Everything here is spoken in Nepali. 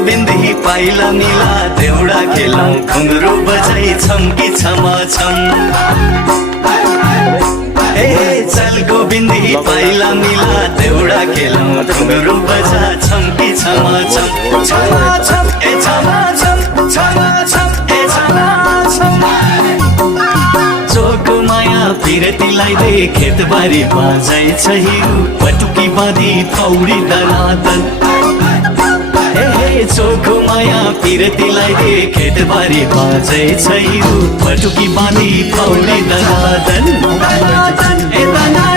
गोविन्दी पाइला मिला देउडा खेलौं घुङ्रो बजाई छम्की छम छम चल गोविन्दी पाइला मिला देउडा खेलौं घुङ्रो बजा छम्की छम छम छम छम ए छम छम छम छम ए छम छम चोको माया पिरतीलाई दे खेतबारी बाजाइ छहिउ पटुकी बाँधी पौडी दलादल चोखो माया पिरतीलाई दे खेतबारी बाजै छैउ पटुकी बाँधी पौडी दनादन ए दना